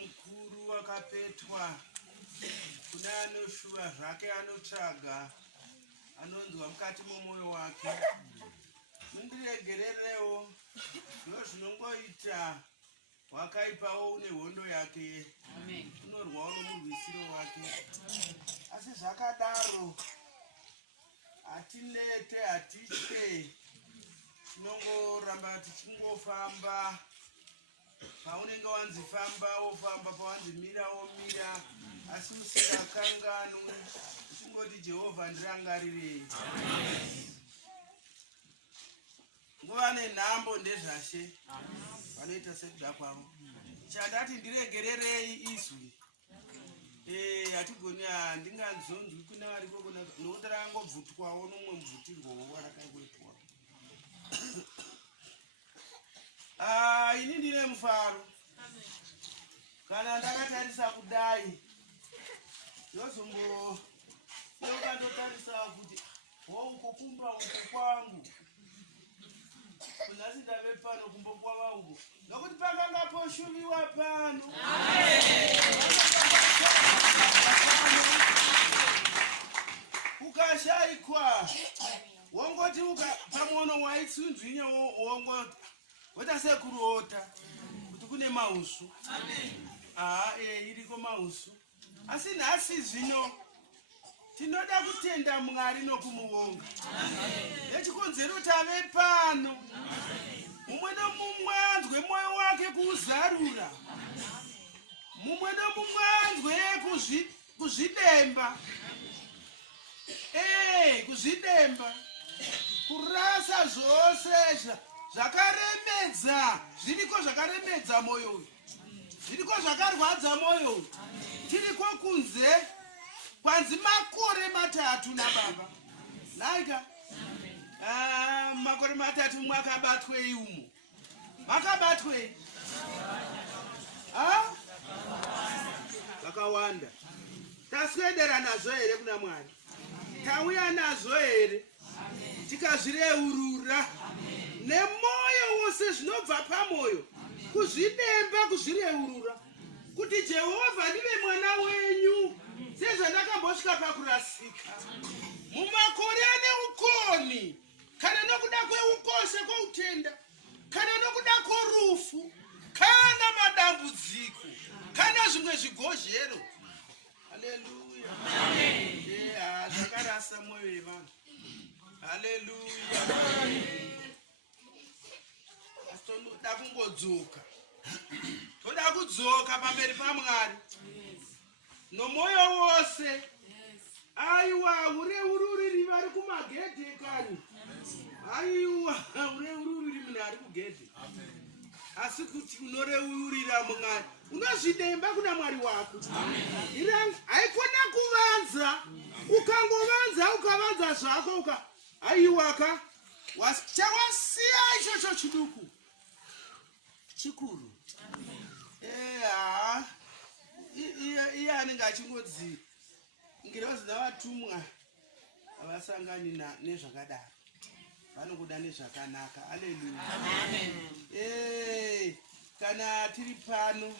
mukuru wakapetwa kuna anoshuva zvake anotsvaga anonzwa mukati mumwoyo wake. Mundiregererewo zvino zvinongoita wakaipawo une hondo yake. Unorwawo nomurwisiro wake. Asi zvakadaro hatinete hatitye, tinongoramba tichingofamba. Paunenge wanzi famba wofamba, pawanzi mira womira, asi usingakanganwi, uchingoti Jehovha ndirangarirei. Nguva nenhambo ndezvashe vanoita sekuda kwavo. Chandati ndiregererei izwi. Hatigoni handinganzonzwi kuna variko kuna nokuti rangobvutwawo nomwe mubvutirwowo warakangoitwa. Ini ndine mufaro. Kana ndakatarisa kudai ndozombo ndokandotarisa kuti uko kumba uko kwangu kunasi ndave pano kumba kwavangu nokuti pakanga poshuviwa pano. Ukashaikwa wongoti pamwono waitsunzwinya wongoti wota sekuruota kuti kune mausu. Iriko mausu. Asi nhasi zvino tinoda kutenda Mwari nokumuwonga. Nechikonzero tave pano. Mumwe nomumwe anzwe mwoyo wake kuuzarura. Mumwe nomumwe anzwe kuzvidemba. Kuzvidemba. Kurasa zvose zvakaremedza. Zviriko zvakaremedza moyo uyu. Zviriko zvakarwadza moyo uyu. Tiriko kunze kwanzi makore 3 nababa. Naika. Makore 3 mwakabatwei umo. Makabatwei. Vakawanda. Taswedera nazo here kuna Mwari. Tauya nazo here. Tikazvireurura. Nemoyo wose zvinobva pamoyo. Kuzvidemba kuzvireurura. Kuti Jehovha ndive mwana wenyu. Sezvandakambosvika pakurasika. Mumakore ane ukoni. Kana nokuda kweukosha kwoutenda. Kana nokuda kworufu. Kana madambudziko. Kana zvimwe zvigozhero. Haleluya. Amen. Zvakarasa mwoyo yevanhu. Haleluya. Toda kungodzoka. Toda kudzoka pamberi paMwari. Nomoyo wose. Aiwa ureururi vari kumagedhe kani. Aiwa ureururi munhu ari kugedhe. Asi kuti unoreurira Mwari. Unozvidemba kuna Mwari wako. Haikona kuvanza. Ukavanza zvako aiwaka. Chawasiya ichocho chiduku. Chikuru. Iye anenge achingodzi ngirozi dzavatumwa havasangani nezvakadaro. Vanokuda nezvakanaka. Haleluya. Kana tiri pano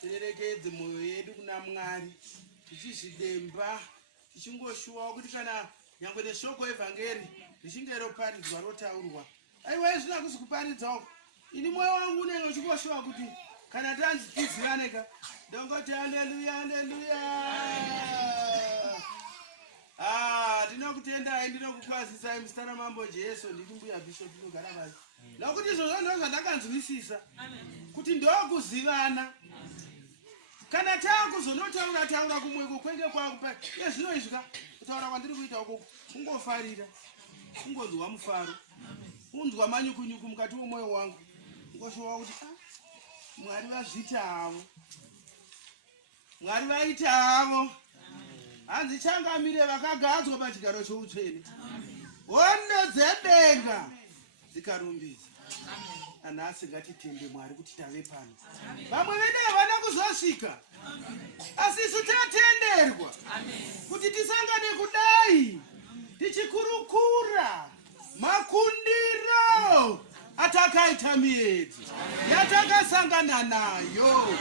tirerekedze mwoyo yedu kuna Mwari. Tichizvidemba. Tichingoshuwa kuti kana nyangwe neshoko evhangeri richinge roparidzwa rotaurwa. Aiwa izvina kuzi kuparidzawo. Ini mwoyo wangu unenge uchingoshuwa kuti kana tanzi tizivaneka ndongoti haleluya haleluya. Tinokutendai ndinokukwazisai muzita Mambo Jesu. Ndiri Mbuya Bishop tinogara pasi. Nokuti izvozvo ndo zvandakanzwisisa kuti ndokuzivana. Kana takuzonotaura kumweko kwenge kwangu pa zvinoizvika kutaura kwandiri kuita uko kungofarira. Kungonzwa mufaro. Unzwa manyukunyuku mukati mwoyo wangu. Ngoshowa kuti Mwari vazvitawo. Mwari vaitawo. Hanzi changamire vakagadzwa pachigaro choutsvene. Hondo dzedenga dzikarumbidza. Anasi ngatitende Mwari kuti tave pano. Vamwe vedu havana kuzosvika. Asi isu tatenderwa kuti tisangane kudai. Tichikurukura makundiro atakaita miedzi yatakasangana nayo.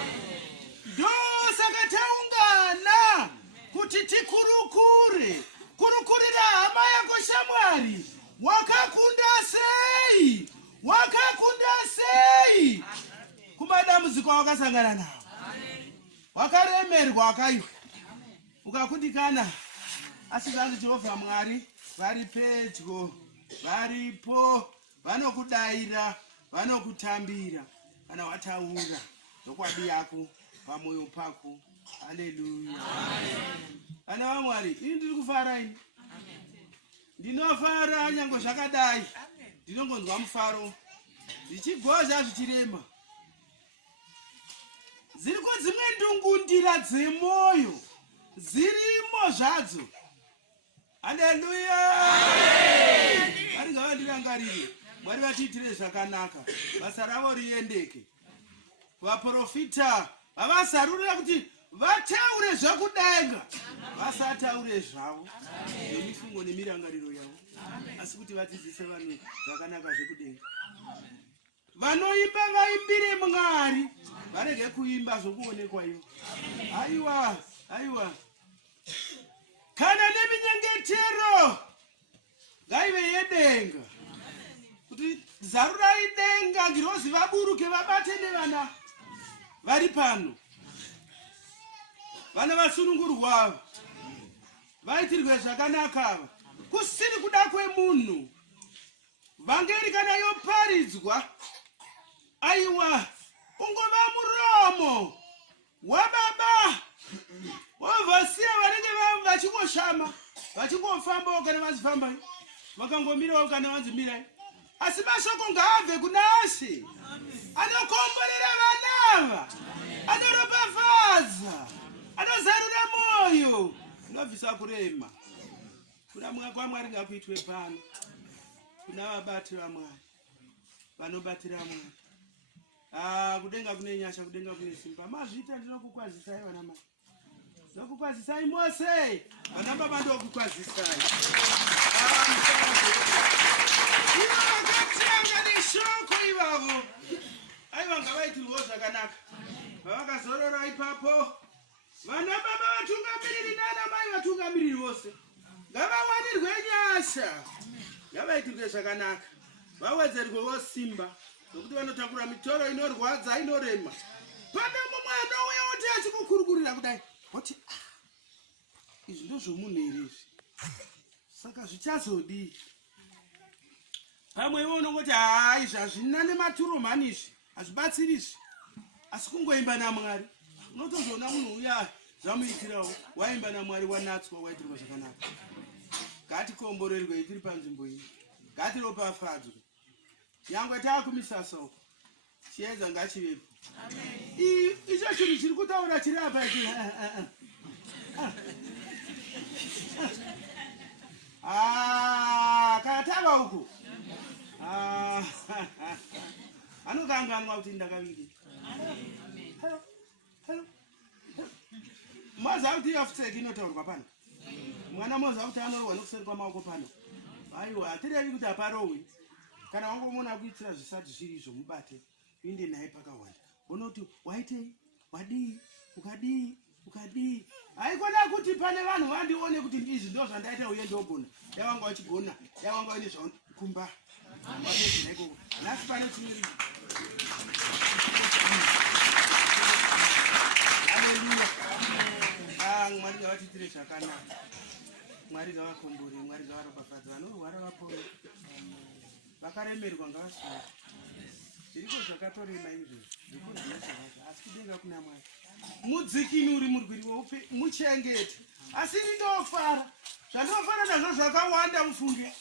dambudziko wakasangana nawo, wakaremerwa akaiwa, ukakundikana, asi zvanzi Jehovha Mwari vari pedyo, varipo, vanokudayira, vanokutambira kana wataura ndokwadi yako pamwoyo pako. Haleluya. Ana vaMwari, ini ndiri kufara ini. Ndinofara nyange zvakadai. Ndinongonzwa mufaro. Ndichigozha zvichirema. Ziriko dzimwe ndungundira dzemwoyo. Zirimo zvadzo. Haleluya. Ari ngavandirangarire. Mwari vatiitire zvakanaka. Basa ravo riendeke. Vaprofita vavasarurira kuti vataure zvakudenga, vasataure zvavo nemifungo nemirangariro yavo, asi kuti vadzidzise vanhu zvakanaka zvekudenga. Vanoimba vaimbire Mwari, varege kuimba zvokuonekwa iyo. Aiwa, aiwa. Kana neminyengetero ngaive yedenga, kuti zarurai denga ngirozi vaburuke vabate nevana vari pano. Vana vasunungurwa vaitirwe zvakanaka, kusiri kuda kwemunhu. Vangeri kana yoparidzwa, aiwa, ungova muromo wababa wavasiya vanenge vachingoshama, vachingofambawo kana vazifamba, vakangomirawo kana vanzimirai. Asi mashoko ngaabve kuna She anokomborera vanava, anoropafadza, anozarura moyo, anobvisa kurema. Kuna mwa kwa Mwari ngakuitwe pano. Kuna vabati vaMwari, vanobatira Mwari. Kudenga kune nyasha, kudenga kune simba. Mazvita ndinokukwazisai vana mai. Ndinokukwazisai mose. Vana baba ndokukwazisai. Ivo vakatanga neshoko ivavo. Aiva ngavaitirwo zvakanaka. Vavakazorora ipapo. Vana baba vatungamiriri nana mai vatungamiriri vose. Ngavawanirwe nyasha. Ngavaitirwe zvakanaka. Vawedzerwewo simba. Nokuti vanotakura mitoro inorwadza, inorema. Pane mumwe anouya oti achikukurukurira kudai. Woti, izvi ndozvomunhu here izvi. Saka zvichazodii? Pamwe ivo unongoti izvi hazvina nematuromani izvi, hazvibatsiri izvi. Asi kungoimba naMwari. Unotozoona munhu uya zvamuitirawo, waimba naMwari, wanatswa, waitirwa zvakanaka. Ngatikomborerwe tiri panzvimbo iyi. Ngatiropafadzwe. Nyangwe taakumisasa chiedza ngachivepo. Icho chinhu chiri kutaura chiri apa ichi. Kana tava uku. Anokanganwa kuti ndakaviri. Mwaza kuti ZZAC inotaurwa pano. Mwana mwaza kuti anorwa nokuseri kwamaoko pano. Aiwa, hatirevi kuti aparowi. Kana wangomona kuitira zvisati zviri izvo mubate, inde naye pakawanda. Unoti waitei, wadii, ukadii. Haikona kuti pane vanhu vandione kuti izvi ndo zvandaita uye ndogona. Dai wanga wachigona, dai wanga wane zvakumba. Wapedza ikoko. Nasi pane chimiri. Haleluya. Mwari ngavatiitire zvakanaka. Mwari ngavakombore, Mwari ngavaropafadze, vanorwara vapore. Vakaremerwa ngavasiya. Zviriko zvakatorema izvi. Asi kudenga kuna Mwari. Mudzikinuri murwiri woupe, muchengete. Asi ndinofara. Zvandofara nazvo zvakawanda mufunge.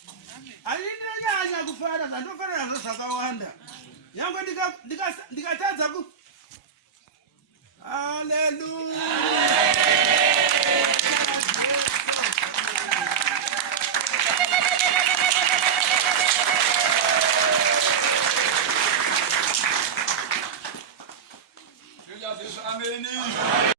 Handinonyanya kufara, zvandofara nazvo zvakawanda. Nyangwe ndikatadza ku.